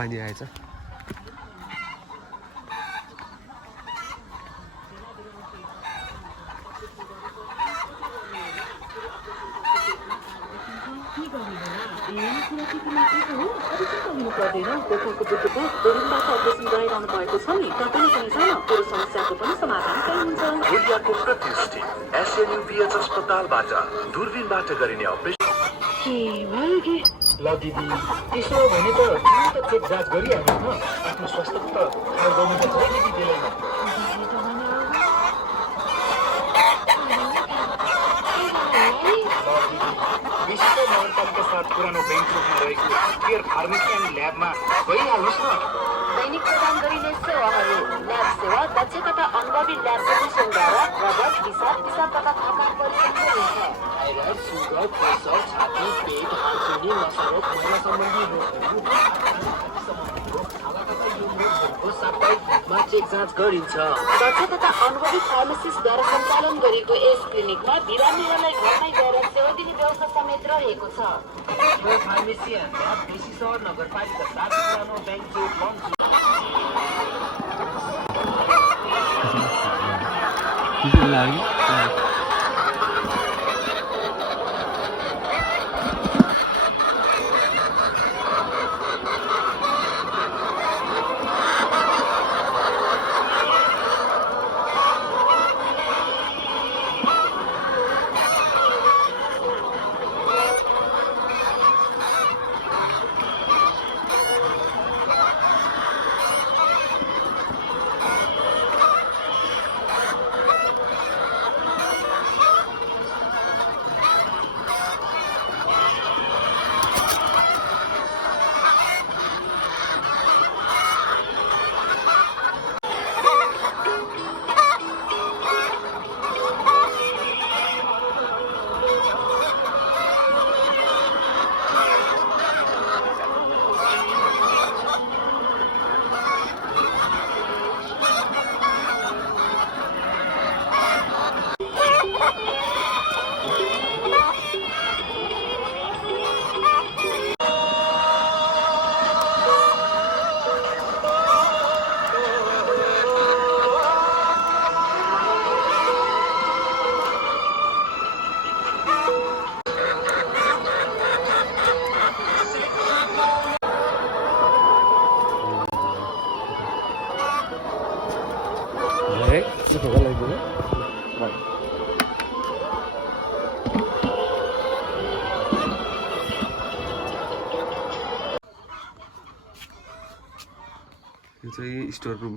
पानी आएछ। भुलियाको प्रतिष्ठित SNUPH अस्पतालबाट दूरबीनबाट गरिने अपरेसन ल दिदी त्यसो हो भने त चेक जाँच गरिहाल्नु न। आफ्नो स्वास्थ्यको त ख्याल गर्नु त छैन दिदी बेलैमा। विशिष्ट नगरपालिका साथ पुरानो बैंक रोडमा रहेको केयर फार्मेसी एन्ड ल्याबमा गइहाल्नुहोस् न। दैनिक प्रदान गरिने सेवाहरू ल्याब सेवा दक्ष तथा अनुभवी ल्याब टेक्निसियनद्वारा रगत पिसाब तथा खाद्यान्न परीक्षण गरिन्छ। थाइरोइड, सुगर, प्रेसर, छाती, पेट, हालचुली, नसारोग, महिला सम्बन्धी रोगहरू, साप्ताहिक रूपमा चेक जाँच गरिन्छ। दक्ष तथा अनुभवी फार्मासिस्टद्वारा सञ्चालन गरिएको यस क्लिनिकमा बिरामीहरूलाई घरमै गएर सेवा दिने व्यवस्था समेत रहेको छ। केयर फार्मेसी एन्ड ल्याब बेसी सहर नगरपालिका साथ पुरानो बैंक चौक लन्च। यो चाहिँ स्टोर रुम